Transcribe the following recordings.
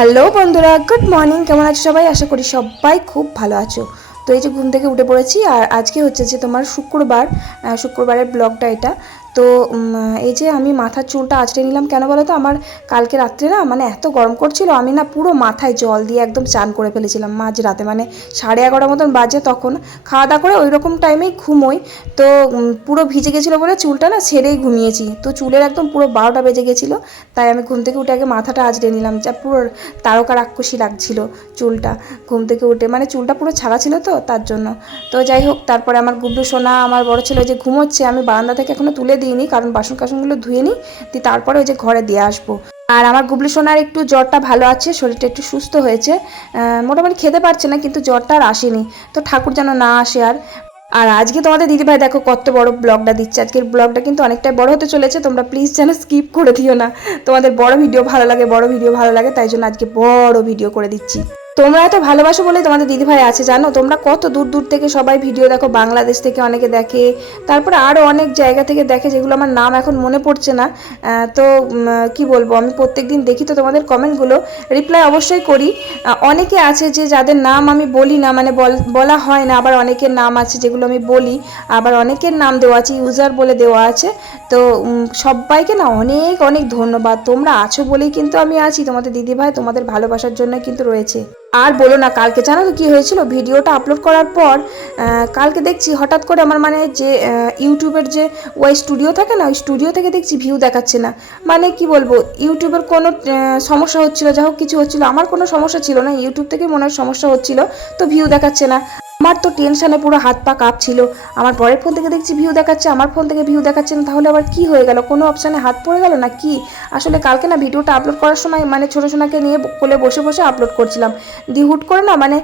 Hello বন্ধুরা, good morning. কেমন আছো সবাই? আশা করি সবাই খুব ভালো আছো। তো এই যে ঘুম থেকে উঠে পড়েছি, আর আজকে হচ্ছে যে তোমার শুক্রবার শুক্রবারের ব্লগটা এটা। তো এই যে আমি মাথার চুলটা আঁচড়ে নিলাম, কেন বলো তো? আমার কালকে রাত্রে না মানে এত গরম করছিল, আমি না পুরো মাথায় জল দিয়ে একদম চান করে ফেলেছিলাম মাঝ রাতে মানে সাড়ে এগারোটার মতন বাজে তখন। খাওয়া দাওয়া করে ওই রকম টাইমেই ঘুমোই, তো পুরো ভিজে গেছিল বলে চুলটা না ছেড়েই ঘুমিয়েছি। তো চুলের একদম পুরো বারোটা বেজে গেছিল, তাই আমি ঘুম থেকে উঠে আগে মাথাটা আঁচড়ে নিলাম, যা পুরো তারকা রাক্ষসী লাগছিল চুলটা ঘুম থেকে উঠে মানে চুলটা পুরো ছাড়া ছিল তো, তার জন্য। তো যাই হোক, তারপরে আমার গুবলু সোনা, আমার বড় ছেলে যে ঘুমোচ্ছে, আমি বারান্দা থেকে এখনও তুলে দিইনি কারণ বাসন কাসনগুলো ধুয়ে নিই, দিয়ে তারপরে ওই যে ঘরে দিয়ে আসব। আর আমার গুবলু সোনার একটু জ্বরটা ভালো আছে, শরীরটা একটু সুস্থ হয়েছে। মোটামুটি খেতে পারছে না, কিন্তু জ্বরটা আর আসেনি। তো ঠাকুর যেন না আসে আর। আর আজকে তোমাদের দিদিভাই দেখো কত বড় ব্লগটা দিচ্ছে। আজকের ব্লগটা কিন্তু অনেকটাই বড় হতে চলেছে, তোমরা প্লিজ যেন স্কিপ করে দিও না। তোমাদের বড় ভিডিও ভালো লাগে, বড় ভিডিও ভালো লাগে, তাই জন্য আজকে বড় ভিডিও করে দিচ্ছি। তোমরা এত ভালোবাসো বলে তোমাদের দিদিভাই আছে, জানো? তোমরা কত দূর দূর থেকে সবাই ভিডিও দেখো, বাংলাদেশ থেকে অনেকে দেখে, তারপরে আরও অনেক জায়গা থেকে দেখে যেগুলো আমার নাম এখন মনে পড়ছে না। তো কি বলব, আমি প্রত্যেকদিন দেখি তো তোমাদের কমেন্টগুলো রিপ্লাই অবশ্যই করি। অনেকে আছে যে যাদের নাম আমি বলি না মানে বল- হয় না, আবার অনেকের নাম আছে যেগুলো আমি বলি, আবার অনেকের নাম দেওয়া আছে ইউজার বলে দেওয়া আছে। তো সবাইকে না অনেক অনেক ধন্যবাদ। তোমরা আছো বলেই কিন্তু আমি আছি, তোমাদের দিদিভাই তোমাদের ভালোবাসার জন্য কিন্তু রয়েছে। আর বলো না, কালকে জানো তো কী হয়েছিল? ভিডিওটা আপলোড করার পর কালকে দেখছি হঠাৎ করে আমার মানে যে ইউটিউবের যে ওয়াই স্টুডিও থাকে না, ওই স্টুডিও থেকে দেখছি ভিউ দেখাচ্ছে না। মানে কি বলব, ইউটিউবের কোনো সমস্যা হচ্ছিল যা হোক কিছু হচ্ছিল, আমার কোনো সমস্যা ছিল না, ইউটিউব থেকে মনে হয় সমস্যা হচ্ছিল, তো ভিউ দেখাচ্ছে না। আমার তো টেনশনে পুরো হাত পা কাঁপছিল। আমার পরের ফোন থেকে দেখছি ভিউ দেখাচ্ছে, আমার ফোন থেকে ভিউ দেখাচ্ছে না, তাহলে আবার কি হয়ে গেল? কোনো অপশানে হাত পড়ে গেল না কি? আসলে কালকে না ভিডিওটা আপলোড করার সময় মানে ছোটো সোনাকে নিয়ে কোলে বসে বসে আপলোড করছিলাম। দিয়ে হুট করে না মানে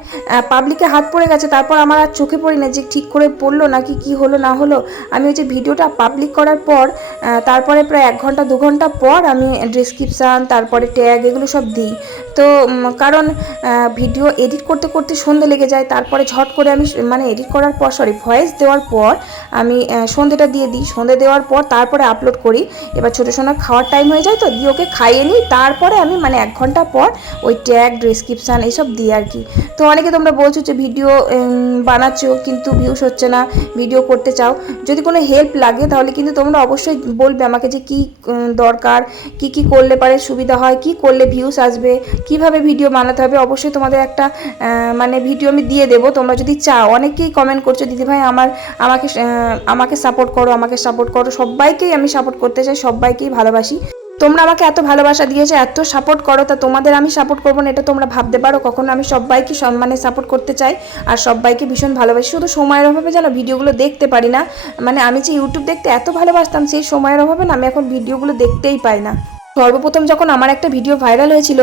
পাবলিকে হাত পড়ে গেছে, তারপর আমার আর চোখে পড়ি না যে ঠিক করে পড়ল নাকি কি হলো না হলো। আমি ওই যে ভিডিওটা পাবলিক করার পর তারপরে প্রায় এক ঘণ্টা, দু ঘণ্টা পর আমি ডিসক্রিপশান তারপরে ট্যাগ এগুলো সব দিই। তো কারণ ভিডিও এডিট করতে করতে সন্ধে লেগে যায়, তারপরে ঝট করে আমি মানে এডিট করার পর সরি ভয়েস দেওয়ার পর আমি সন্ধেটা দিয়ে দিই। সন্ধে দেওয়ার পর তারপরে আপলোড করি। এবার ছোটো সোনার খাওয়ার টাইম হয়ে যায় তো, দিয়ে ওকে খাইয়ে নিই। তারপরে আমি মানে এক ঘণ্টা পর ওই ট্যাগ ডিসক্রিপশান এইসব দিই আর কি। তো অনেকে তোমরা বলছো যে ভিডিও বানাচ্ছো, কিন্তু ভিউস হচ্ছে না ভিডিও করতে চাও। যদি কোনো হেল্প লাগে, তাহলে কিন্তু তোমরা অবশ্যই বলবে আমাকে যে কি দরকার, কি কি করলে পারে সুবিধা হয়, কি করলে ভিউস আসবে, কীভাবে ভিডিও বানাতে হবে। অবশ্যই তোমাদের একটা মানে ভিডিও আমি দিয়ে দেবো। তোমরা যদি চাও, অনেকেই কমেন্ট করছ, দিদিভাই, আমার, আমাকে আমাকে সাপোর্ট করো, আমাকে সাপোর্ট করো। সবাইকেই আমি সাপোর্ট করতে চাই, সবাইকেই ভালোবাসি। তোমরা আমাকে এত ভালোবাসা দিয়েছ, এত সাপোর্ট করো, তা তোমাদের আমি সাপোর্ট করব না, এটা তোমরা ভাবতে পারো। কখনো আমি সবাইকে সম্মানে সাপোর্ট করতে চাই আর সবাইকে ভীষণ ভালোবাসি। শুধু সময়ের অভাবে যেন ভিডিওগুলো দেখতে পারি না মানে আমি যে ইউটিউব দেখতে এত ভালোবাসতাম, সেই সময়ের অভাবে না আমি এখন ভিডিওগুলো দেখতেই পাই না। সর্বপ্রথম যখন আমার একটা ভিডিও ভাইরাল হয়েছিল,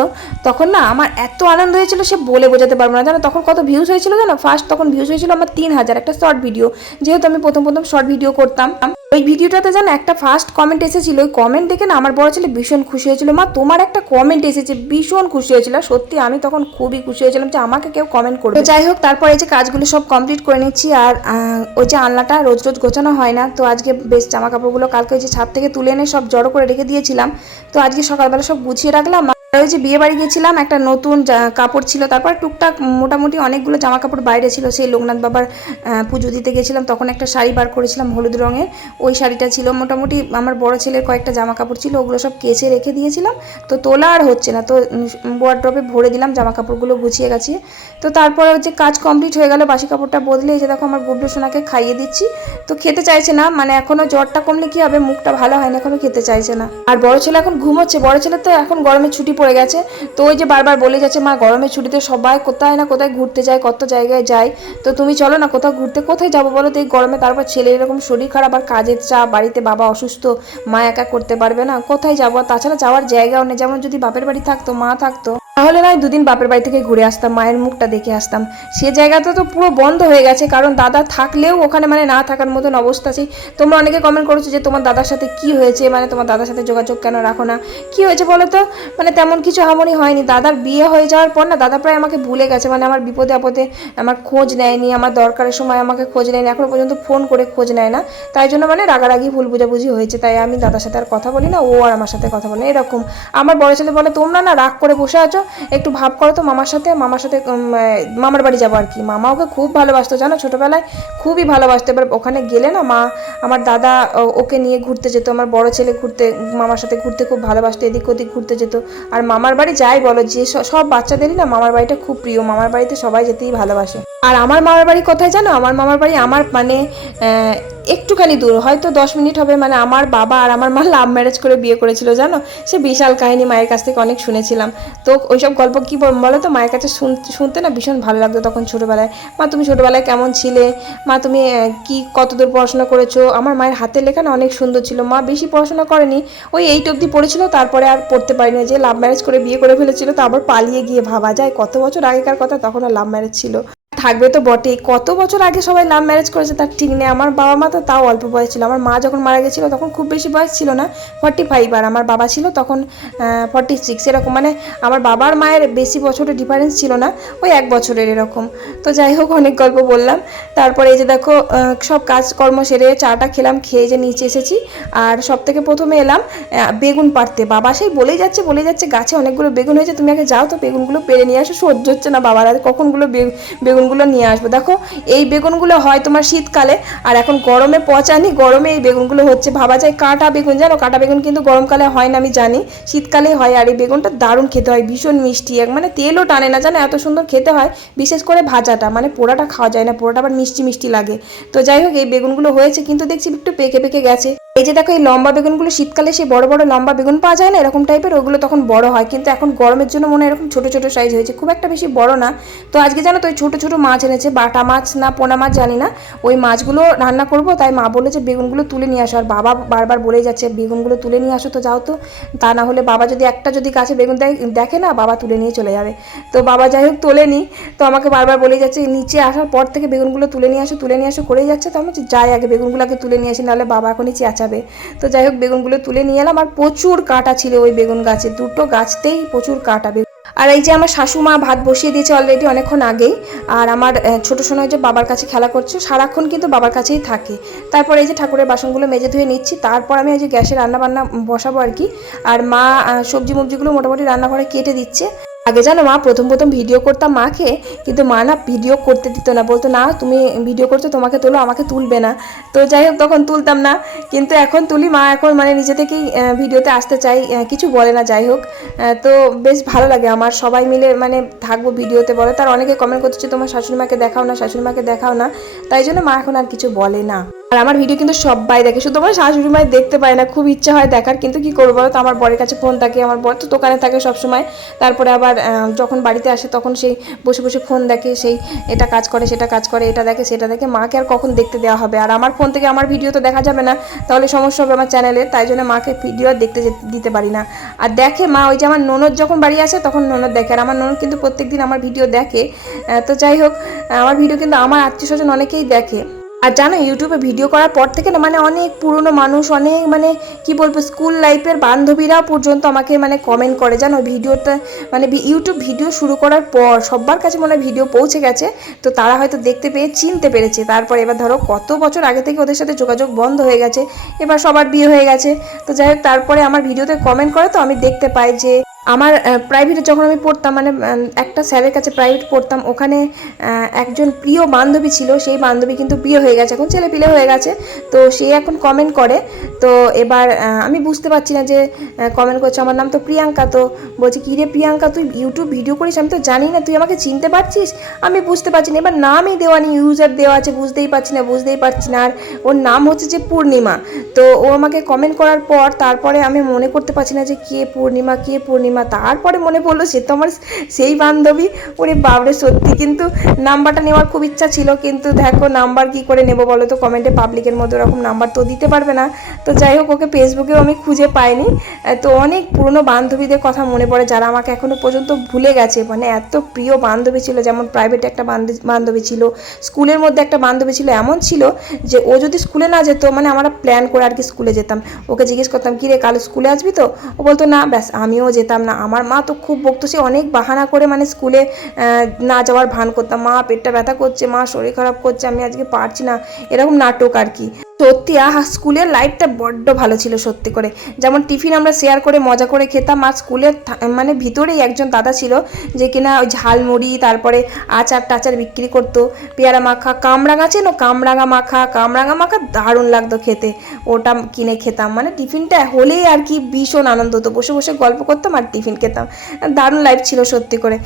তখন না আমার এত আনন্দ হয়েছিল সে বলে বোঝাতে পারব না। জানো, তখন কত ভিউজ হয়েছিল জানো? ফার্স্ট তখন ভিউজ হয়েছিল আমার তিন হাজার, একটা শর্ট ভিডিও যেহেতু আমি প্রথম প্রথম শর্ট ভিডিও করতাম ওই ভিডিওটাতে যেন একটা ফার্স্ট কমেন্ট এসেছিল, ওই কমেন্ট দেখে না আমার বড় ছেলে ভীষণ খুশি হয়েছিল। মা, তোমার একটা কমেন্ট এসেছে, ভীষণ খুশি হয়েছিল। সত্যি আমি তখন খুবই খুশি হয়েছিলাম যে আমাকে কেউ কমেন্ট করবে। যাই হোক, তারপরে এই যে কাজগুলো সব কমপ্লিট করে নিচ্ছি, আর ওই যে আলনাটা রোজ রোজ গোছানো হয় না, তো আজকে বেশ জামা কাপড়গুলো কালকে ওই যে ছাদ থেকে তুলে এনে সব জড়ো করে রেখে দিয়েছিলাম। তো আজকে সকালবেলা সব গুছিয়ে রাখলাম ওই যে বিয়ে বাড়ি গেছিলাম একটা নতুন কাপড় ছিল, তারপর টুকটাক মোটামুটি অনেকগুলো জামা কাপড় বাইরে ছিল। সেই লোকনাথ বাবার পুজো দিতে গেছিলাম তখন একটা শাড়ি বার করেছিলাম হলুদ রঙের। ওই শাড়িটা ছিল মোটামুটি আমার বড় ছেলের কয়েকটা জামা কাপড় ছিল, ওগুলো সব কেচে রেখে দিয়েছিলাম। তো তোলা আর হচ্ছে না, তো ওয়ার্ড্রপে ভরে দিলাম জামা কাপড়গুলো গুছিয়ে। গেছি তো তারপরে হচ্ছে কাজ কমপ্লিট হয়ে গেল, বাসি কাপড়টা বদলে এই যে দেখো আমার গুবলু সোনাকে খাইয়ে দিচ্ছি। তো খেতে চাইছে না মানে এখনও জ্বরটা কমলে কি হবে, মুখটা ভালো হয় না এখনও খেতে চাইছে না। আর বড় ছেলে এখন ঘুমোচ্ছে বড় ছেলে তো এখন গরমের ছুটি পড়ে গেছে। তো ওই যে বারবার বলে যাচ্ছে, মা গরমের ছুটিতে সবাই কোথায় না কোথায় ঘুরতে যায়, কত জায়গায় যায়? তো তুমি চলো না কোথাও ঘুরতে, কোথায় যাব বলো তো? এই গরমে তারপর ছেলে এরকম শরীর খারাপ, আর কাজের চাপ, বাড়িতে বাবা অসুস্থ, মা একা করতে পারবে না, কোথায় যাব? তাছাড়া যাওয়ার জায়গাও নেই, যেমন যদি বাপের বাড়ি থাকতো, মা থাকতো। তাহলে নয়, দুদিন বাপের বাড়ি থেকে ঘুরে আসতাম, মায়ের মুখটা দেখে আসতাম। সে জায়গাটা তো পুরো বন্ধ হয়ে গেছে, কারণ দাদা থাকলেও ওখানে মানে না থাকার মতন অবস্থা আছে। তোমরা অনেকে কমেন্ট করেছ যে তোমার দাদার সাথে কি হয়েছে? মানে তোমার দাদার সাথে যোগাযোগ কেন রাখো না? কি হয়েছে বলো তো? মানে তেমন কিছু হামনি হয়নি। দাদার বিয়ে হয়ে যাওয়ার পর না, দাদা প্রায় আমাকে ভুলে গেছে। মানে আমার বিপদে আপদে আমার খোঁজ নেয়নি, আমার দরকারের সময় আমাকে খোঁজ নেয়নি, এখনও পর্যন্ত ফোন করে খোঁজ নেয় না। তাই জন্য মানে রাগারাগি, ভুল বুঝাবুঝি হয়েছে। তাই আমি দাদার সাথে আর কথা বলি না, ও আর আমার সাথে কথা বলে এরকম। আমার বড় ছেলে বলে, তোমরা না রাগ করে বসে আছো একটু ভাব করো তো মামার সাথে মামার সাথে মামার বাড়ি যাব আর কি। মামা ওকে খুব ভালোবাসতো, জানো? ছোটোবেলায় খুবই ভালোবাসতো। এবার ওখানে গেলে না মা, আমার দাদা ওকে নিয়ে ঘুরতে যেত, আমার বড় ছেলে ঘুরতে, মামার সাথে ঘুরতে খুব ভালোবাসতো, এদিক ওদিক ঘুরতে যেত। আর মামার বাড়ি যাই বলো, যে সব বাচ্চাদেরই না মামার বাড়িটা খুব প্রিয়। মামার বাড়িতে সবাই যেতেই ভালোবাসে। আর আমার মামার বাড়ি কোথায় জানো? আমার মামার বাড়ি আমার মানে একটুখানি দূর, হয়তো দশ মিনিট হবে মানে আমার বাবা আর আমার মা লাভ ম্যারেজ করে বিয়ে করেছিল, জানো? সে বিশাল কাহিনী মায়ের কাছ থেকে অনেক শুনেছিলাম। তো ওইসব গল্প কী বল- তো, মায়ের কাছে শুন- শুনতে না ভীষণ ভালো লাগতো তখন ছোটোবেলায়। মা, তুমি ছোটোবেলায় কেমন ছিলে? মা, তুমি কি কতদূর পড়াশোনা করেছ? আমার মায়ের হাতের লেখা না অনেক সুন্দর ছিল। মা বেশি পড়াশোনা করেনি, ওই এইট অবধি পড়েছিল, তারপরে আর পড়তে পারিনি। যে লাভ ম্যারেজ করে বিয়ে করে ফেলেছিল তারপর পালিয়ে গিয়ে ভাবা যায়। কত বছর আগেকার কথা, তখন আর লাভ ম্যারেজ ছিল। থাকবে তো বটেই। কত বছর আগে সবাই লাভ ম্যারেজ করেছে, তার ঠিক নেই। আমার বাবা মা তো তাও অল্প বয়স ছিল। আমার মা যখন মারা গেছিল, তখন খুব বেশি বয়স ছিল না ফর্টি ফাইভ আর আমার বাবা ছিল তখন ফর্টি সিক্স এরকম। মানে আমার বাবার মায়ের বেশি বছরের ডিফারেন্স ছিল না, ওই এক বছরের এরকম। তো যাই হোক, অনেক গল্প বললাম। তারপরে এই যে দেখো সব কাজকর্ম সেরে চাটা খেলাম, খেয়ে যে নিচে এসেছি। আর সব থেকে প্রথমে এলাম বেগুন পাড়তে। বাবা সেই বলেই যাচ্ছে বলেই যাচ্ছে, গাছে অনেকগুলো বেগুন হয়েছে, তুমি আগে যাও তো বেগুনগুলো পেরে নিয়ে আসো, সহ্য হচ্ছে না বাবার, আর কখনগুলো বে- বেগুনগুলো নিয়ে আসব। দেখো, এই বেগুনগুলো হয় তোমার শীতকালে, আর এখন গরমে পচানি গরমে এই বেগুনগুলো হচ্ছে। ভাবা যায় কাটা বেগুন, জানো? কাটা বেগুন কিন্তু গরমকালে হয় না, আমি জানি। শীতকালেই হয়, আর এই বেগুনটা দারুণ খেতে হয়, ভীষণ মিষ্টি, এক মানে তেলও টানে না, জানো? এত সুন্দর খেতে হয়, বিশেষ করে ভাজাটা মানে পোড়াটা খাওয়া যায় না, পোড়াটা আবার মিষ্টি মিষ্টি লাগে। তো যাই হোক, এই বেগুনগুলো হয়েছে, কিন্তু দেখছি একটু পেকে পেকে গেছে। এই যে দেখো, এই লম্বা বেগুনগুলো শীতকালে সেই বড় বড় লম্বা বেগুন পাওয়া যায় না, এরকম টাইপের ওগুলো তখন বড় হয়। কিন্তু এখন গরমের জন্য মনে এরকম ছোট ছোট সাইজ হয়েছে, খুব একটা বেশি বড় না। তো আজকে জানো তো, ওই ছোটো ছোটো মাছ এনেছে, বাটা মাছ না পোনা মাছ, জানি না। ওই মাছগুলো রান্না করব, তাই মা বলে যে বেগুনগুলো তুলে নিয়ে আসো। আর বাবা বারবার বলেই যাচ্ছে, বেগুনগুলো তুলে নিয়ে আসো তো, যাও তো। তা না হলে বাবা যদি একটা যদি গাছে বেগুন দেয়- দেখে না, বাবা তুলে নিয়ে চলে যাবে। তো বাবা যাই হোক তোলেনি তো আমাকে বারবার বলেই যাচ্ছে, নিচে আসার পর থেকে বেগুনগুলো তুলে নিয়ে আসো, তুলে নিয়ে আসো। করেই যাচ্ছে। তো আমি যাই আগে বেগুনগুলো আগে তুলে নিয়ে আসি, নাহলে বাবা এখনই চেঁচাবে তো যাই হোক, বেগুনগুলো তুলে নিয়ে এলাম আর প্রচুর কাঁটা ছিল ওই বেগুন গাছে। দুটো গাছতেই প্রচুর কাঁটা আর এই যে আমার শাশুমা ভাত বসিয়ে দিয়েছে অলরেডি অনেকক্ষণ আগেই। আর আমার ছোট সোনা যে বাবার কাছে খেলা করছে, সারাক্ষণ কিন্তু বাবার কাছেই থাকে। তারপর এই যে ঠাকুরের বাসনগুলো মেজে ধুয়ে নিচ্ছি, তারপর আমি এই যে গ্যাসে রান্না বান্না বসাবো আর কি। আর মা সবজি মবজিগুলো মোটামুটি রান্নাঘরে কেটে দিচ্ছে। আগে জানো মা, প্রথম প্রথম ভিডিও করতাম মাকে, কিন্তু মা না ভিডিও করতে দিত না। বলতো, না, তুমি ভিডিও করছ, তোমাকে তোলো, আমাকে তুলবে না। তো যাই হোক, তখন তুলতাম না। কিন্তু এখন তুলি, মা এখন মানে নিজে থেকেই ভিডিওতে আসতে চাই কিছু বলে না, যাই হোক। তো বেশ ভালো লাগে আমার। সবাই মিলে মানে থাকব ভিডিওতে বলে। তার অনেকে কমেন্ট করছে, তোমার শাশুড়ি মাকে দেখাও না শাশুড়ি মাকে দেখাও না। তাই জন্য মা এখন আর কিছু বলে না। আর আমার ভিডিও কিন্তু সবাই দেখে। শুধু আমার শাশুড়ি মায়ের দেখতে পায় না, খুব ইচ্ছা হয় দেখার। কিন্তু কি করব বলো তো? আমার বরের কাছে ফোন থাকে, আমার বর তো দোকানে থাকে সবসময়। তারপরে আবার যখন বাড়িতে আসে তখন সেই বসে বসে ফোন দেখে, সেই এটা কাজ করে, সেটা কাজ করে, এটা দেখে, সেটা দেখে। মাকে আর কখন দেখতে দেওয়া হবে? আর আমার ফোন থেকে আমার ভিডিও তো দেখা যাবে না, তাহলে সমস্যা হবে আমার চ্যানেলে তাই জন্য মাকে ভিডিও আর দেখতে দিতে পারি না। আর দেখে মা, ওই যে আমার ননদ যখন বাড়ি আসে তখন ননদ দেখে। আর আমার ননদ কিন্তু প্রত্যেকদিন আমার ভিডিও দেখে। তো যাই হোক, আমার ভিডিও কিন্তু আমার আত্মীয় স্বজন অনেকেই দেখে। আর জানো ইউটিউবে ভিডিও করার পর থেকে না মানে অনেক পুরনো মানুষ, অনেক মানে কি বলব স্কুল লাইফের বান্ধবীরা পর্যন্ত আমাকে মানে কমেন্ট করে। জানো, ভিডিওটা মানে ইউটিউব ভিডিও শুরু করার পর সবার কাছে মনে হয় ভিডিও পৌঁছে গেছে, তো তারা হয়তো দেখতে পেয়ে, চিনতে পেরেছে। তারপর এবার ধরো কত বছর আগে থেকে ওদের সাথে যোগাযোগ বন্ধ হয়ে গেছে, এবার সবার বিয়ে হয়ে গেছে। তো যাই হোক, তারপরে আমার ভিডিওতে কমেন্ট করে তো আমি দেখতে পাই যে আমার প্রাইভেটে যখন আমি পড়তাম মানে একটা স্যারের কাছে প্রাইভেট পড়তাম, ওখানে একজন প্রিয় বান্ধবী ছিল, সেই বান্ধবী কিন্তু বিয়ে হয়ে গেছে, এখন ছেলে পিলে হয়ে গেছে, তো সে এখন কমেন্ট করে, তো এবার আমি বুঝতে পারছি না যে কমেন্ট করছে, আমার নাম তো প্রিয়াঙ্কা, তো বলছি, কী রে প্রিয়াঙ্কা, তুই ইউটিউব ভিডিও করিস? আমি তো জানি না, তুই আমাকে চিনতে পারছিস? আমি বুঝতে পারছি না, এবার নামই দেওয়া নেই ইউজার দেওয়া আছে, বুঝতেই পারছি না, বুঝতেই পারছি না, আর ওর নাম হচ্ছে যে পূর্ণিমা, তো ও আমাকে কমেন্ট করার পর, তারপরে আমি মনে করতে পারছি না যে, কে পূর্ণিমা কে পূর্ণিমা তারপরে মনে পড়ল সে তো আমার সেই বান্ধবী। ওরে বাবরে সত্যি কিন্তু নাম্বারটা নেওয়ার খুব ইচ্ছা ছিল, কিন্তু দেখো নাম্বার কি করে নেব বলো তো? কমেন্টে পাবলিকের মতো ওরকম নাম্বার তো দিতে পারবে না। তো যাই হোক, ওকে ফেসবুকেও আমি খুঁজে পাইনি। তো অনেক পুরনো বান্ধবীদের কথা মনে পড়ে, যারা আমাকে এখনও পর্যন্ত ভুলে গেছে। মানে এত প্রিয় বান্ধবী ছিল, যেমন প্রাইভেটে একটা বান্ধ- বান্ধবী ছিল, স্কুলের মধ্যে একটা বান্ধবী ছিল, এমন ছিল যে ও যদি স্কুলে না যেত মানে আমরা প্ল্যান করে আর কি স্কুলে যেতাম। ওকে জিজ্ঞেস করতাম কি রে কাল স্কুলে আসবি তো? ও বলতো, না, ব্যাস, আমিও যেতাম। না। আমার মা তো খুব বকতো, সে অনেক বাহানা করে মানে স্কুলে না যাওয়ার ভান করতাম। মা পেটটা ব্যথা করছে, মা শরীর খারাপ করছে, আমি আজকে পারছি না। এরকম নাটক আর কি। সত্যি আহা, স্কুলের লাইফটা বড্ড ভালো ছিল সত্যি করে। যেমন টিফিন আমরা শেয়ার করে মজা করে খেতাম, আর স্কুলের মানে ভিতরেই একজন দাদা ছিল যে কিনা ওই ঝালমুড়ি, তারপরে আচার টাচার বিক্রি করতো, পেয়ারা মাখা, কামরাঙা চেন কামরাঙা মাখা কামরাঙা মাখা দারুণ লাগতো খেতে। ওটা কিনে খেতাম মানে টিফিনটা হলেই আর কি ভীষণ আনন্দ হতো। বসে বসে গল্প করতাম আর টিফিন খেতাম। দারুণ লাইফ ছিল সত্যি করে।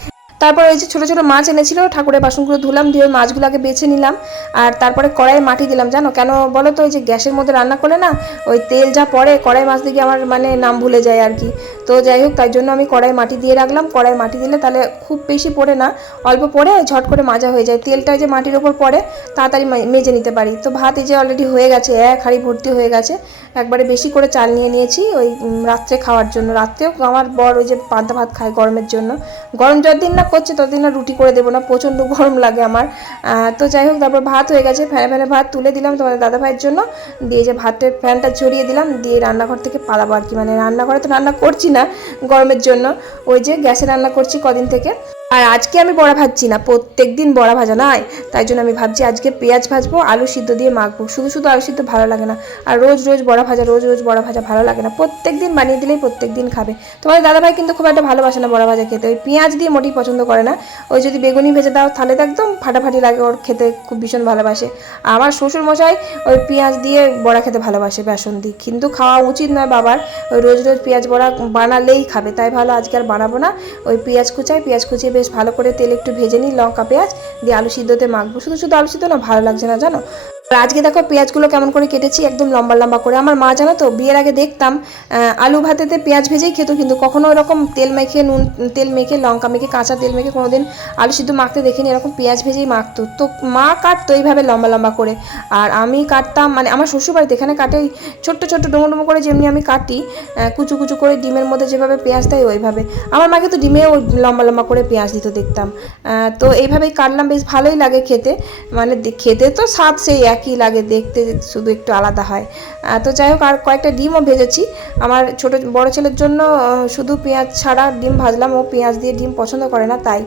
তারপর ওই যে ছোটো ছোটো মাছ এনেছিল, ঠাকুরের বাসনগুলো ধুলাম ওই মাছগুলোকে বেছে নিলাম। আর তারপরে কড়াইয়ে মাটি দিলাম, জানো? কেন বলো তো, ওই যে গ্যাসের মধ্যে রান্না করলে না, ওই তেল যা পড়ে কড়াই মাছ দিকে আমার মানে নাম ভুলে যায় আর কি। তো যাই হোক, তাই জন্য আমি কড়াই মাটি দিয়ে রাখলাম। কড়াই মাটি দিলে তাহলে খুব বেশি পড়ে না, অল্প পড়ে, ঝট করে মাজা হয়ে যায়। তেলটা যে মাটির ওপর পড়ে, তাড়াতাড়ি মেজে নিতে পারি। তো ভাত এই যে অলরেডি হয়ে গেছে, এক হাঁড়ি ভর্তি হয়ে গেছে। একবারে বেশি করে চাল নিয়ে নিয়েছি ওই রাত্রে খাওয়ার জন্য। রাত্রেও আমার বর ওই যে পান্তা ভাত খায় গরমের জন্য। গরম যতদিন না করছে, ততদিন আর রুটি করে দেবো না, প্রচণ্ড গরম লাগে আমার। তো যাই হোক, তারপর ভাত হয়ে গেছে ফ্যানে ফ্যানে ভাত তুলে দিলাম তোমাদের দাদা ভাইয়ের জন্য। দিয়ে যে ভাতের ফ্যানটা ছড়িয়ে দিলাম, দিয়ে রান্নাঘর থেকে পালাবো আর কি। মানে রান্নাঘরে তো রান্না করছি না গরমের জন্য, ওই যে গ্যাসে রান্না করছি কদিন থেকে। আর আজকে আমি বড়া ভাজছি না প্রত্যেক দিন বড়া ভাজা নয়। তাই জন্য আমি ভাবছি আজকে পেঁয়াজ ভাজবো, আলু সিদ্ধ দিয়ে মাখবো। শুধু শুধু আলু সিদ্ধ ভালো লাগে না। আর রোজ রোজ বড়া ভাজা, রোজ রোজ বড়া ভাজা ভালো লাগে না। প্রত্যেক দিন বানিয়ে দিলেই প্রত্যেক দিন খাবে। তোমাদের দাদাভাই কিন্তু খুব একটা ভালোবাসে না বড়া ভাজা খেতে। ওই পেঁয়াজ দিয়ে মোটেই পছন্দ করে না। ওই যদি বেগুনি ভেজে দাও, তাহলে তো একদম ফাটাফাটি লাগে, ওর খেতে খুব ভীষণ ভালোবাসে। আমার শ্বশুর মশাই ওই পেঁয়াজ দিয়ে বড়া খেতে ভালোবাসে বেসন দিয়ে কিন্তু খাওয়া উচিত নয় বাবার। ওই রোজ রোজ পেঁয়াজ বড়া বানালেই খাবে। তাই ভালো আজকে আর বানাবো না। ওই পেঁয়াজ কুচাই পেঁয়াজ কুচিয়ে বেশ ভালো করে তেল একটু ভেজে নিই, লঙ্কা, পেঁয়াজ, দিয়ে আলু সিদ্ধতে মাখবো। শুধু শুধু আলু সিদ্ধ না, ভালো লাগছে না, জানো? আর আজকে দেখো পেঁয়াজগুলো কেমন করে কেটেছি, একদম লম্বা লম্বা করে। আমার মা জানো তো, বিয়ের আগে দেখতাম আলু ভাতেতে পেঁয়াজ ভেজেই খেত, কিন্তু কখনো এরকম তেল মেখে নুন, তেল মেখে লঙ্কা মেখে কাঁচা তেল মেখে কোনোদিন আলু সিদ্ধ মাখতে দেখিনি, এরকম পেঁয়াজ ভেজেই মাখতো। তো মা কাটতো এইভাবে লম্বা লম্বা করে। আর আমি কাটতাম মানে আমার শ্বশুরবাড়িতে এখানে কাটে ওই ছোট্ট ছোট্ট ডুমো ডুমো করে যেমনি আমি কাটি কুচু কুচু করে ডিমের মধ্যে যেভাবে পেঁয়াজ দেয় ওইভাবে। আমার মাকে তো ডিমে ওই লম্বা লম্বা করে পেঁয়াজ দিত দেখতাম। তো এইভাবেই কাটলাম, বেশ ভালোই লাগে খেতে। মানে খেতে তো স্বাদ সেই একই লাগে, দেখতে শুধু একটু আলাদা হয়। তো যাই হোক, আর কয়েকটা ডিমও ভেজেছি। আমার ছোট বড় ছেলের জন্য শুধু পেঁয়াজ ছাড়া ডিম ভাজলাম। ও পেঁয়াজ দিয়ে ডিম পছন্দ করে না, তাই।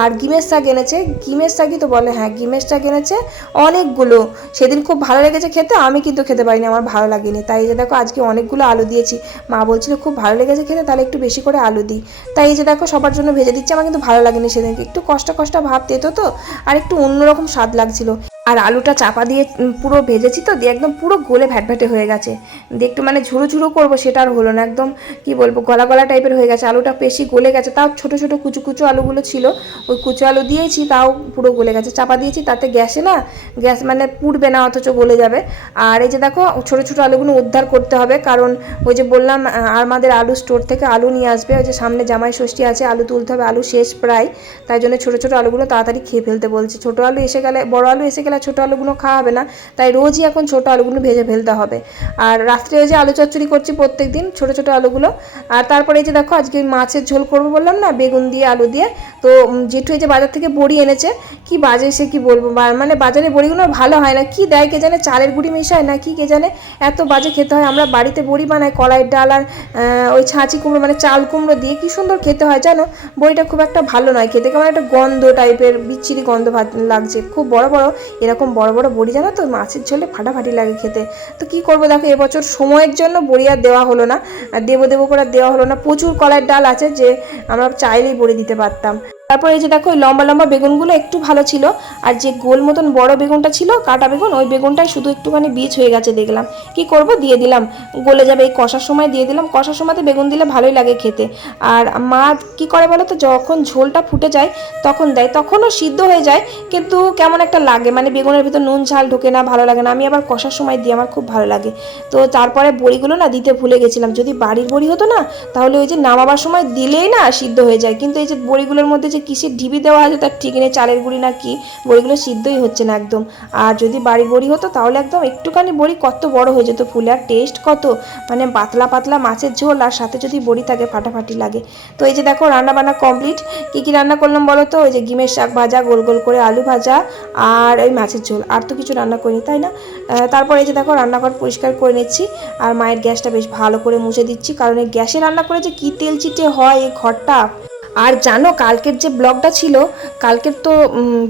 আর গিমের শাক এনেছে। গিমের শাকই তো বলে হ্যাঁ গিমের শাক এনেছে অনেকগুলো। সেদিন খুব ভালো লেগেছে খেতে, আমি কিন্তু খেতে পারিনি, আমার ভালো লাগেনি। তাই যে দেখো, আজকে অনেকগুলো আলু দিয়েছি। মা বলছিল, খুব ভালো লেগেছে খেতে, তাহলে একটু বেশি করে আলু দিই। তাই এই যে দেখো, সবার জন্য ভেজে দিচ্ছি, আমার কিন্তু ভালো লাগেনি সেদিনকে। একটু কষ্ট কষ্ট ভাব তেতো তো, আর একটু অন্যরকম স্বাদ লাগছিল। আর আলুটা চাপা দিয়ে পুরো ভেজেছি তো, দিয়ে একদম পুরো গোলে ভ্যাটভ্যাটে হয়ে গেছে। দিয়ে একটু মানে ঝুরো ঝুরো করব, সেটা আর হলো না, একদম কি বলব, গলা গলা টাইপের হয়ে গেছে। আলুটা বেশি গলে গেছে, তাও ছোট ছোট কুচু কুচু আলুগুলো ছিল, ওই কুচু আলু দিয়েছি, তাও পুরো গলে গেছে। চাপা দিয়েছি, তাতে গ্যাসে না, গ্যাস মানে পুড়বে না, অথচ গলে যাবে। আর এই যে দেখো, ছোট ছোট আলুগুলো উদ্ধার করতে হবে, কারণ ওই যে বললাম আমাদের আলু স্টোর থেকে আলু নিয়ে আসবে, ওই যে সামনে জামাই ষষ্ঠী আছে, আলু তুলতে হবে, আলু শেষ প্রায়, তাই জন্য ছোট ছোট আলুগুলো তাড়াতাড়ি খেয়ে ফেলতে বলছে। ছোট আলু এসে গেলে, বড় আলু এসে গেলে আর ছোট আলুগুলো খাওয়া হবে না, তাই রোজই এখন ছোট আলুগুলো ভেজে ফেলতে হবে। আর রাত্রে ওই যে আলু চচ্চড়ি করছি প্রত্যেক দিন ছোটো ছোটো আলুগুলো, আর তারপরে এই যে দেখো আজকে মাছের ঝোল করব বললাম না, বেগুন দিয়ে, আলু দিয়ে, তো জেঠু এই যে বাজার থেকে বড়ি এনেছে, কি বাজে সে কি বলব? মানে বাজারে বড়িগুলো ভালো হয় না, কি দেয় কে জানে, চালের গুঁড়ি মেশায় না কি কে জানে, এত বাজে খেতে হয়, আমরা বাড়িতে বড়ি বানাই কলাইয়ের ডাল আর ওই ছাঁচি কুমড়ো মানে চাল কুমড়ো দিয়ে, কি সুন্দর খেতে হয় জানো? বড়িটা খুব একটা ভালো নয়, খেতে কেমন একটা গন্ধ টাইপের বিচ্ছিরি গন্ধ লাগছে, খুব বড় বড় এরকম বড় বড় বড়ি জানো তো? মাছের ঝোলে ফাটাফাটি লাগে খেতে। তো কি করব দেখো, এবছর সময়ের জন্য বড়ি আর দেওয়া হলো না। দেবো দেবো করে দেওয়া হলো না। প্রচুর কলার ডাল আছে যে আমরা চাইলেই বড়ি দিতে পারতাম। তারপর এই যে দেখো ওই লম্বা লম্বা বেগুনগুলো একটু ভালো ছিল, আর যে গোল মতন বড় বেগুনটা ছিল, কাটা বেগুন, ওই বেগুনটাই শুধু একটুখানি বীজ হয়ে গেছে দেখলাম। কি করব? দিয়ে দিলাম। গলে যাবে, এই কষার সময় দিয়ে দিলাম। কষার সময়তে বেগুন দিলে ভালোই লাগে খেতে। আর মা কি করে বলো তো, যখন ঝোলটা ফুটে যায়, তখন দেয়। তখনও সিদ্ধ হয়ে যায়, কিন্তু কেমন একটা লাগে। মানে বেগুনের ভিতর নুন, ঝাল ঢোকে না, ভালো লাগে না। আমি আবার কষার সময় দিই, আমার খুব ভালো লাগে। তো তারপরে বড়িগুলো না দিতে ভুলে গেছিলাম। যদি বাড়ির বড়ি হতো না, তাহলে ওই যে নামাবার সময় দিলেই না সিদ্ধ হয়ে যায়। কিন্তু এই যে বড়িগুলোর মধ্যে যে কিসের ঢিবি দেওয়া আছে তার ঠিক নেই, চালের গুঁড়ি না কি বড়িগুলো সিদ্ধই হচ্ছে না একদম। আর যদি বাড়ি বড়ি হতো তাহলে একদম একটুখানি বড়ি কত বড় হয়ে যেত ফুলে। আর টেস্ট কত? মানে পাতলা পাতলা মাছের ঝোল আর সাথে যদি বড়ি থাকে ফাটাফাটি লাগে। তো এই যে দেখো রান্না বান্না কমপ্লিট কী কী রান্না করলাম বলো তো? ওই যে ডিমের শাক ভাজা, গোল গোল করে আলু ভাজা আর ওই মাছের ঝোল। আর তো কিছু রান্না করিনি, তাই না? তারপর এই যে দেখো রান্নাঘর পরিষ্কার করে নিচ্ছি। আর মায়ের গ্যাসটা বেশ ভালো করে মুছে দিচ্ছি। কারণ এই গ্যাসে রান্না করে যে কী তেল চিটে হয় এই ঘরটা? আর জানো, কালকের যে ব্লগটা ছিল, কালকের তো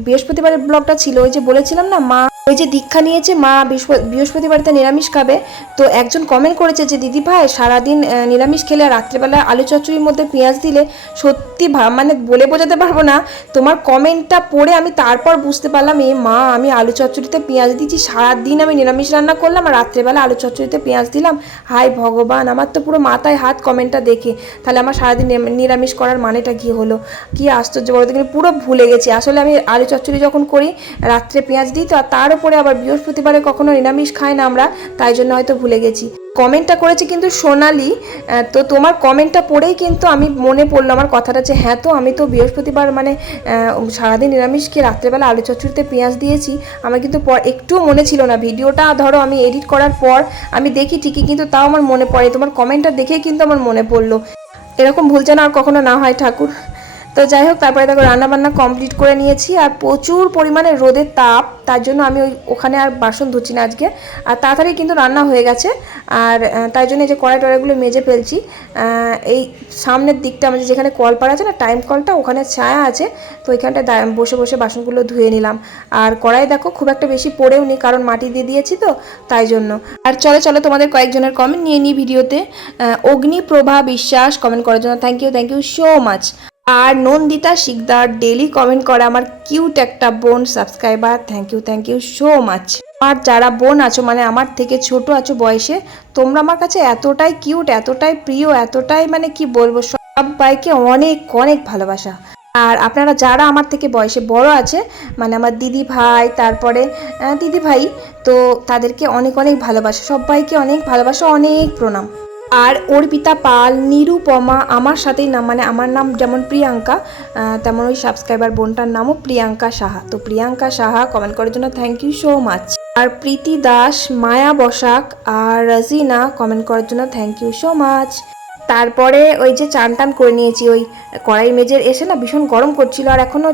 বৃহস্পতিবারের ব্লগটা ছিল, ওই যে বলেছিলাম না, মা ওই যে দীক্ষা নিয়েছে মা বৃহস্প- বৃহস্পতিবারতে নিরামিষ খাবে। তো একজন কমেন্ট করেছে যে, দিদি ভাই, সারাদিন নিরামিষ খেলে আর রাত্রেবেলা আলু চচ্চড়ির মধ্যে পেঁয়াজ দিলে সত্যি মানে বলে বোঝাতে পারব না। তোমার কমেন্টটা পড়ে আমি তারপর বুঝতে পারলাম, এ মা, আমি আলু চচ্চড়িতে পেঁয়াজ দিচ্ছি, সারাদিন আমি নিরামিষ রান্না করলাম আর রাত্রেবেলা আলু চচ্চড়িতে পেঁয়াজ দিলাম। হাই ভগবান, আমার তো পুরো মাথায় হাত কমেন্টটা দেখে। তাহলে আমার সারাদিন নিরামিষ করার মানেটা কি হলো? কি আশ্চর্য বলতে কিন্তু পুরো ভুলে গেছি। আসলে আমি আলু চচ্চড়ি যখন করি, রাত্রে পেঁয়াজ দিই তো আর তার উপরে আবার বৃহস্পতিবারে কখনো নিরামিষ খাই না আমরা, তাই জন্য হয়তো ভুলে গেছি। কমেন্টটা করেছে কিন্তু সোনালি তো তোমার কমেন্টটা পড়েই কিন্তু আমি মনে পড়ল আমার কথাটা যে হ্যাঁ তো, আমি তো বৃহস্পতিবার মানে সারাদিন নিরামিষ খেয়ে রাত্রেবেলা আলু চচ্চড়িতে পেঁয়াজ দিয়েছি। আমার কিন্তু পর একটুও মনে ছিল না। ভিডিওটা ধরো আমি এডিট করার পর আমি দেখি ঠিকই কিন্তু তাও আমার মনে পড়ে। তোমার কমেন্টটা দেখেই কিন্তু আমার মনে পড়ল। এরকম ভুল যেন আর কখনো না হয় ঠাকুর। তো যাই হোক, তারপরে দেখো রান্নাবান্না কমপ্লিট করে নিয়েছি আর প্রচুর পরিমাণে রোদের তাপ, তার জন্য আমি ওই ওখানে আর বাসন ধুচ্ছি না আজকে। আর তাড়াতাড়ি কিন্তু রান্না হয়ে গেছে আর তাই জন্য এই যে কড়াই টড়াইগুলো মেজে ফেলছি। এই সামনের দিকটা আমাদের যেখানে কল পাড়া আছে না টাইম কলটা ওখানে ছায়া আছে, তো ওইখানটা বসে বসে বাসনগুলো ধুয়ে নিলাম। আর কড়াই দেখো খুব একটা বেশি পড়েও নি কারণ মাটি দিয়ে দিয়েছি তো, তাই জন্য। আর চলো চলো তোমাদের কয়েকজনের কমেন্ট নিয়ে নিই ভিডিওতে। অগ্নিপ্রভা বিশ্বাস কমেন্ট করার জন্য thank you thank you so much R Nandita Sikdar daily comment করে আমার কিউট একটা বোন subscriber thank you thank you so much আর যারা বোন আছো মানে আমার থেকে ছোট আছো বয়সে, তোমরা আমার কাছে এতটাই কিউট এতটাই প্রিয়, এতটাই মানে কি বলব, সবাইকে অনেক অনেক ভালোবাসা। আর আপনারা যারা আমার থেকে বয়সে বড় আছে মানে আমার দিদি ভাই, তারপরে দিদি ভাই, তো তাদেরকে অনেক অনেক ভালোবাসা, সবাইকে অনেক ভালোবাসা, অনেক প্রণাম। আর অর্পিতা পাল নিরুপমা আমার সাথেই নাম মানে আমার নাম যেমন প্রিয়াঙ্কা তেমন ওই সাবস্ক্রাইবার বোনটার নামও প্রিয়াঙ্কা সাহা। তো প্রিয়াঙ্কা সাহা কমেন্ট করার জন্য থ্যাংক ইউ সো মাচ আর প্রীতি দাস, মায়া বসাক আর রাজিনা কমেন্ট করার জন্য থ্যাংক ইউ সো মাচ তারপরে ওই যে চান টান করে নিয়েছি, ওই কড়াই মেজের এসে না ভীষণ গরম করছিল আর এখনও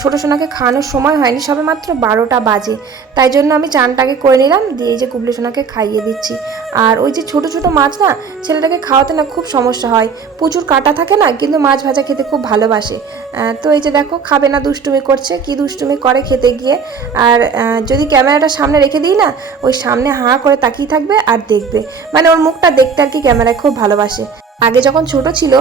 ছোটো সোনাকে খাওয়ানোর সময় হয়নি, সবে মাত্র বারোটা বাজে। তাই জন্য আমি চানটাকে করে নিলাম, দিয়ে এই যে কুবলি সোনাকে খাইয়ে দিচ্ছি। আর ওই যে ছোট ছোট মাছ না, ছেলেটাকে খাওয়াতে না খুব সমস্যা হয়। প্রচুর কাটা থাকে না, কিন্তু মাছ ভাজা খেতে খুব ভালোবাসে। তো এই যে দেখো, খাবে না, দুষ্টুমি করছে, কি দুষ্টুমি করে খেতে গিয়ে। আর যদি ক্যামেরাটা সামনে রেখে দিই না, ওই সামনে হাঁ করে তাকিয়ে থাকবে আর দেখবে। মানে ওর মুখটা দেখতে আর কি ক্যামেরায় খুব ভালোবাসে। আগে যখন ছোট ছিল,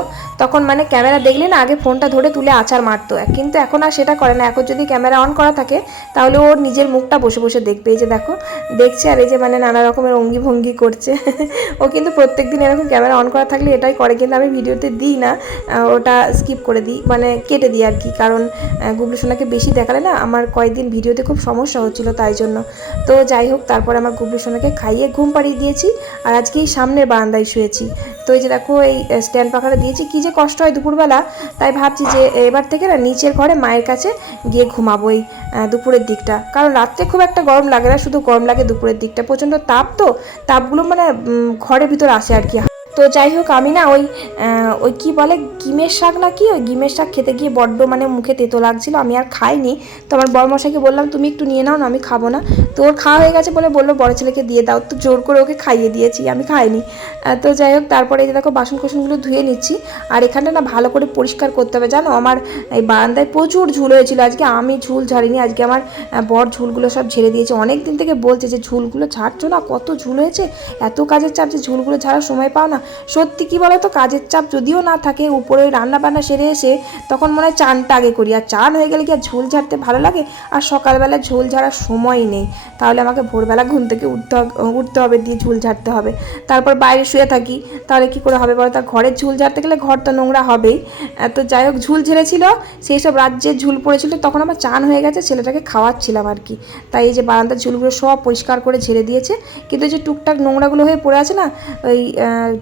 তখন মানে ক্যামেরা দেখলে না আগে ফোনটা ধরে তুলে আচার মারতো। কিন্তু এখন আর সেটা করে না। এখন যদি ক্যামেরা অন করা থাকে, তাহলে ওর নিজের মুখটা বসে বসে দেখবে। এই যে দেখো, দেখছে আর এই যে মানে নানা রকমের অঙ্গি ভঙ্গি করছে। ও কিন্তু প্রত্যেক দিন এরকম ক্যামেরা অন করা থাকলে এটাই করে। কিন্তু আমি ভিডিওতে দিই না ওটা স্কিপ করে দিই মানে কেটে দিই আর কি। কারণ গুবলু সোনাকে বেশি দেখালে না আমার কয়েকদিন ভিডিওতে খুব সমস্যা হচ্ছিল তাই জন্য। তো যাই হোক, তারপর আমার গুবলু সোনাকে খাইয়ে ঘুম পাড়িয়ে দিয়েছি। আর আজকে এই সামনের বারান্দায় শুয়েছি। তো এই যে দেখো এই স্ট্যান্ড পাখাটা দিয়েছি। কি যে কষ্ট হয় দুপুরবেলা, তাই ভাবছি যে এবার থেকে না নিচের ঘরে মায়ের কাছে গিয়ে ঘুমাবো এই দুপুরের দিকটা। কারণ রাত্রে খুব একটা গরম লাগে না, শুধু গরম লাগে দুপুরের দিকটা। প্রচণ্ড তাপ তো, তাপগুলো মানে ঘরের ভিতর আসে আর কি। তো যাই হোক, আমি না ওই ওই কি বলে, গিমের শাক না কি, ওই গিমের শাক খেতে গিয়ে বড্ড মানে মুখে তেতো লাগছিল, আমি আর খাইনি। তো আমার বড় মশাইকে বললাম, তুমি একটু নিয়ে নাও না, আমি খাব না। তো ওর খাওয়া হয়ে গেছে বলে বলল, বড় ছেলেকে দিয়ে দাও। তো জোর করে ওকে খাইয়ে দিয়েছি, আমি খাইনি। তো যাই হোক, তারপরে এই দেখো বাসন কোসনগুলো ধুয়ে নিচ্ছি। আর এখানটা না ভালো করে পরিষ্কার করতে হবে, জানো? আমার এই বারান্দায় প্রচুর ঝুল হয়েছিল, আজকে আমি ঝুল ঝাড়িনি, আজকে আমার বর ঝুলগুলো সব ঝেড়ে দিয়েছে। অনেক দিন থেকে বলছে যে, ঝুলগুলো ঝাড়ছো না? কত ঝুল হয়েছে? এত কাজের চাপ যে ঝুলগুলো ঝাড়ার সময় পাও না? সত্যি কি বলো তো কাজের চাপ যদিও না থাকে উপরে রান্না বান্না সেরে এসে তখন মনে হয় চানটা আগে করি। আর চান হয়ে গেলে কি আর ঝোল ঝাড়তে ভালো লাগে? আর সকালবেলা ঝোল ঝাড়ার সময় নেই। তাহলে আমাকে ভোরবেলা ঘুম থেকে উঠতে উঠতে হবে, দিয়ে ঝুল ঝাড়তে হবে। তারপর বাইরে শুয়ে থাকি। তাহলে কি করে হবে বলো তার ঘরের ঝুল ঝাড়তে গেলে ঘর তো নোংরা হবেই। তো যাই হোক, ঝুল ঝেড়েছিল। সেই সব রাজ্যের ঝুল পড়েছিল। তখন আমার চান হয়ে গেছে, ছেলেটাকে খাওয়াচ্ছিলাম আর কি। তাই এই যে বারান্দার ঝুলগুলো সব পরিষ্কার করে ঝেড়ে দিয়েছে। কিন্তু যে টুকটাক নোংরাগুলো হয়ে পড়ে আছে না, ওই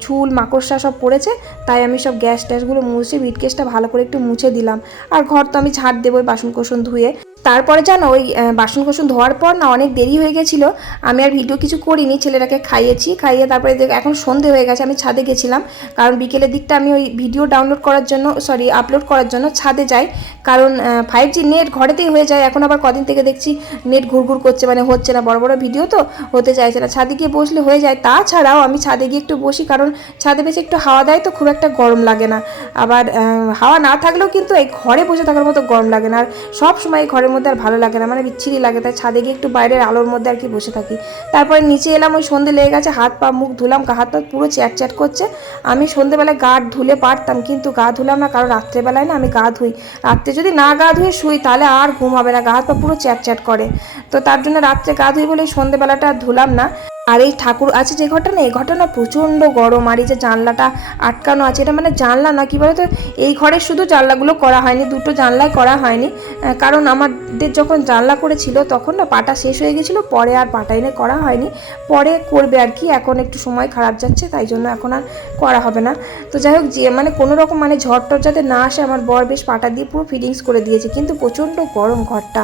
ঝুল মাকড়সা সব পড়েছে, তাই আমি সব গ্যাস ট্যাসগুলো মুছে, বিটকেসটা ভালো করে একটু মুছে দিলাম। আর ঘর তো আমি ঝাড় দেবোই বাসন কোসন ধুয়ে। তারপরে জানো ওই বাসন কোসন ধোয়ার পর না অনেক দেরি হয়ে গেছিল। আমি আর ভিডিও কিছু করিনি, ছেলেটাকে খাইয়েছি, খাইয়ে তারপরে এখন সন্ধে হয়ে গেছে, আমি ছাদে গেছিলাম। কারণ বিকেলের দিকটা আমি ওই ভিডিও ডাউনলোড করার জন্য সরি আপলোড করার জন্য ছাদে যাই। কারণ ফাইভ জি নেট ঘরেতেই হয়ে যায়, এখন আবার কদিন থেকে দেখছি নেট ঘুরঘুর করছে মানে হচ্ছে না, বড় বড় ভিডিও তো হতে চাইছে না। ছাদে গিয়ে বসলে হয়ে যায়, তাছাড়াও আমি ছাদে গিয়ে একটু বসি, কারণ ছাদে বেশি একটু হাওয়া দেয় তো খুব একটা গরম লাগে না। আবার হাওয়া না থাকলেও কিন্তু এই ঘরে বসে থাকার মতো গরম লাগে না, আর সব সময় ঘরের ঘরের মধ্যে আর ভালো লাগে না মানে বিচ্ছিরি লাগে। তাই ছাদে গিয়ে একটু বাইরের আলোর মধ্যে আর কি বসে থাকি। তারপরে নিচে এলাম, ওই সন্ধে লেগে গেছে, হাত পা, মুখ ধুলাম, গা হাত পা পুরো চ্যাট চ্যাট করছে। আমি সন্ধেবেলায় গা ধুলে পারতাম, কিন্তু গা ধুলাম না, কারণ রাত্রেবেলায় না আমি গা ধুই। রাত্রে যদি না গা ধুয়ে শুই, তাহলে আর ঘুম হবে না, গা হাত পা পুরো চ্যাট চ্যাট করে। তো তার জন্য রাত্রে গা ধুই বলে সন্ধেবেলাটা ধুলাম না। আর এই ঠাকুর আছে যে ঘরটা না এই ঘরটা না প্রচণ্ড গরম আর এই যে জানলাটা আটকানো আছে, এটা মানে জানলা না কি বলতো? এই ঘরের শুধু জানলাগুলো করা হয়নি, দুটো জানলাই করা হয়নি। কারণ আমাদের যখন জানলা করেছিল, তখন না পাটা শেষ হয়ে গেছিল, পরে আর পাটা এনে করা হয়নি। পরে করবে আর কি, এখন একটু সময় খারাপ যাচ্ছে, তাই জন্য এখন আর করা হবে না। তো যাই হোক, যে মানে কোনো রকম মানে ঝড় টর যাতে না আসে, আমার বর বেশ পাটা দিয়ে পুরো ফিটিংস করে দিয়েছে, কিন্তু প্রচণ্ড গরম ঘরটা।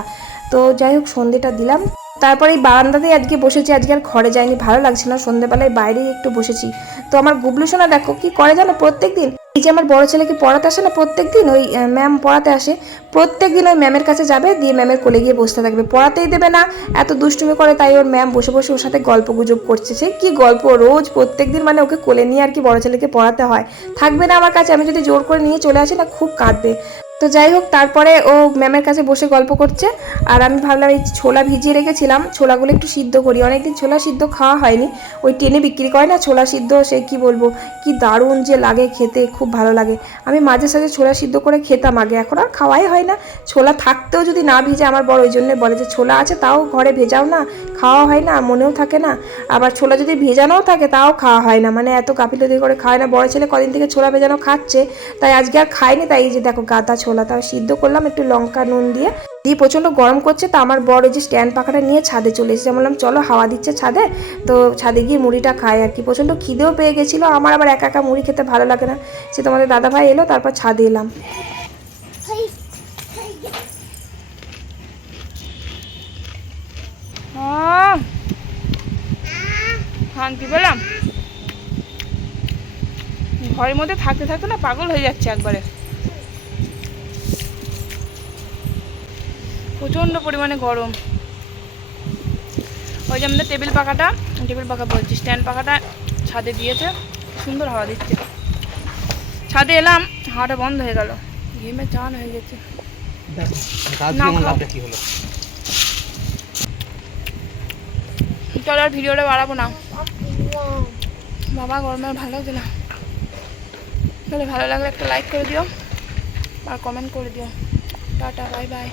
তো যাই হোক, সন্ধেটা দিলাম। তারপরে এই বারান্দাতেই আজকে বসেছি, আজকে আর ঘরে যাইনি, ভালো লাগছে না সন্ধ্যেবেলায় বাইরেই একটু বসেছি। তো আমার গুবলু সোনা, দেখো কি করে জানো প্রত্যেক দিন এই যে আমার বড় ছেলেকে পড়াতে আসে না প্রত্যেক দিন ওই ম্যাম পড়াতে আসে। প্রত্যেক দিন ওই ম্যামের কাছে যাবে, দিয়ে ম্যামের কোলে গিয়ে বসতে থাকবে। পড়াতেই দেবে না, এত দুষ্টুমি করে তাই ওর ম্যাম বসে বসে ওর সাথে গল্প গুজব করছে। সে কি গল্প রোজ প্রত্যেক দিন মানে ওকে কোলে নিয়ে আর কি বড় ছেলেকে পড়াতে হয়। থাকবে না আমার কাছে, আমি যদি জোর করে নিয়ে চলে আসি না, খুব কাঁদবে। তো যাই হোক, তারপরে ও ম্যামের কাছে বসে গল্প করছে। আর আমি ভাবলাম এই ছোলা ভিজিয়ে রেখেছিলাম, ছোলাগুলো একটু সিদ্ধ করি। অনেকদিন ছোলা সিদ্ধ খাওয়া হয়নি, ওই টেনে বিক্রি করে না ছোলা সিদ্ধ, সে কি বলব? কি দারুণ যে লাগে খেতে, খুব ভালো লাগে। আমি মাঝে সাঝে ছোলা সিদ্ধ করে খেতাম আগে, এখন আর খাওয়াই হয় না। ছোলা থাকতেও যদি না ভিজে, আমার বড় ওই জন্য বলে যে, ছোলা আছে, তাও ঘরে ভেজাও না, খাওয়া হয় না, মনেও থাকে না। আবার ছোলা যদি ভেজানোও থাকে, তাও খাওয়া হয় না। মানে এত গাফিলতি করে খায় না। বড় ছেলে কদিন থেকে ছোলা ভেজানো খাচ্ছে, তাই আজকে আর খায়নি। তাই এই যে দেখো, গাদা ছোলা, তাও সিদ্ধ করলাম, একটু লঙ্কা, নুন দিয়ে। দিয়ে প্রচণ্ড গরম করছে, তো আমার বড় যে স্ট্যান্ড পাখাটা নিয়ে ছাদে চলে এসেছে। বললাম, চলো, হাওয়া দিচ্ছে ছাদে। তো ছাদে গিয়ে মুড়িটা খাই আর কি। প্রচণ্ড খিদেও পেয়ে গেছিল। আমার আবার একা একা মুড়ি খেতে ভালো লাগে না। সে তোমাদের দাদা ভাই এলো, তারপর ছাদে এলাম। পেলাম। ঘরের মধ্যে থাকতে থাকতে না পাগল হয়ে যাচ্ছে একবারে। প্রচণ্ড পরিমাণে গরম। ওই যে আমাদের টেবিল পাখাটা টেবিল পাখা বলছি স্ট্যান্ড পাখাটা ছাদে দিয়েছে সুন্দর হাওয়া দিচ্ছে। ছাদে এলাম হাওয়াটা বন্ধ হয়ে গেল। ঘেমে চান হয়ে গেছে। চলো আর ভিডিওটা বাড়াবো না। বাবা গরমে ভালো লাগছে না। তাহলে ভালো লাগলে একটা লাইক করে দিও আর কমেন্ট করে দিও। Tata bye bye